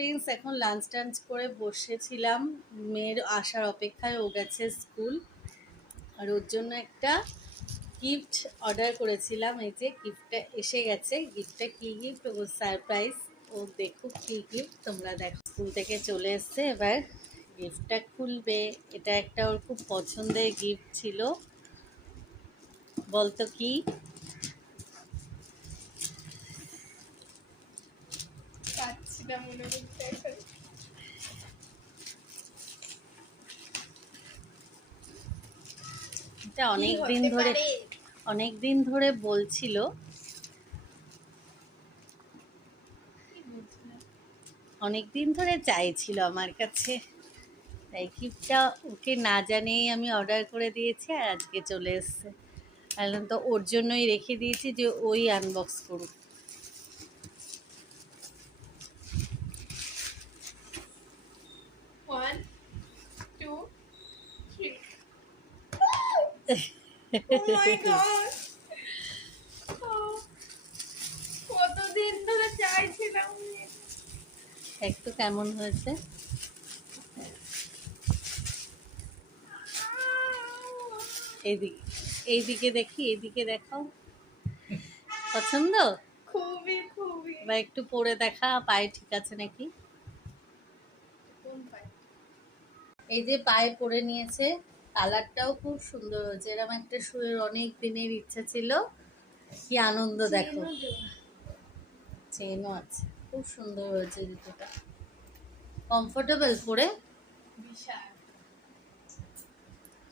Friends, এখন lunch টাঞ্চ করে বসেছিলাম, মেয়ের আসার অপেক্ষায়। ও গেছে স্কুল, আর ওর জন্য একটা গিফট অর্ডার করেছিলাম। এই যে গিফটটা এসে গেছে। গিফটটা কি গিফট, ও সারপ্রাইজ। ও দেখুক কি গিফট, তোমরা দেখো। স্কুল থেকে চলে এসছে, এবার গিফটটা খুলবে। এটা একটা ওর খুব পছন্দের গিফট ছিল। বলতো কি? এটা অনেক দিন ধরে বলছিল। অনেক দিন ধরে চাইছিল আমার কাছে, তাই গিফটটা ওকে না জানিয়েই আমি অর্ডার করে দিয়েছি, আর আজকে চলে এসছে। এখন তো ওর জন্যই রেখে দিয়েছি যে ওই আনবক্স করুক। One, two, three. Oh my god! কতদিন ধরে চাইছিলাম। একটু কেমন হয়েছে? এইদিকে এইদিকে দেখি, এইদিকে দেখাও। পছন্দ? খুবই খুবই। বা একটু পরে দেখা পায়ে ঠিক আছে নাকি। কোন পাই? এই যে পায়ে পরে নিয়েছে, কালারটাও খুব সুন্দর হয়েছে। এরকম একটা শুয়ের অনেক দিনের ইচ্ছা ছিল। কি আনন্দ দেখো, চেনও আছে। খুব সুন্দর হয়েছে জুতোটা, কমফোর্টেবল পরে, বিশাল।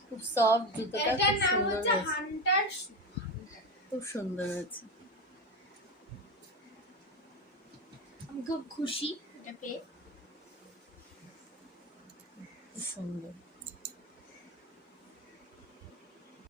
খুব সফট জুতোটা, এটার খুব নাম সুন্দর হচ্ছে হয়েছে। হান্টার। খুব সুন্দর হয়েছে, আমি খুব খুশি এটা পেয়ে। খুব সুন্দর।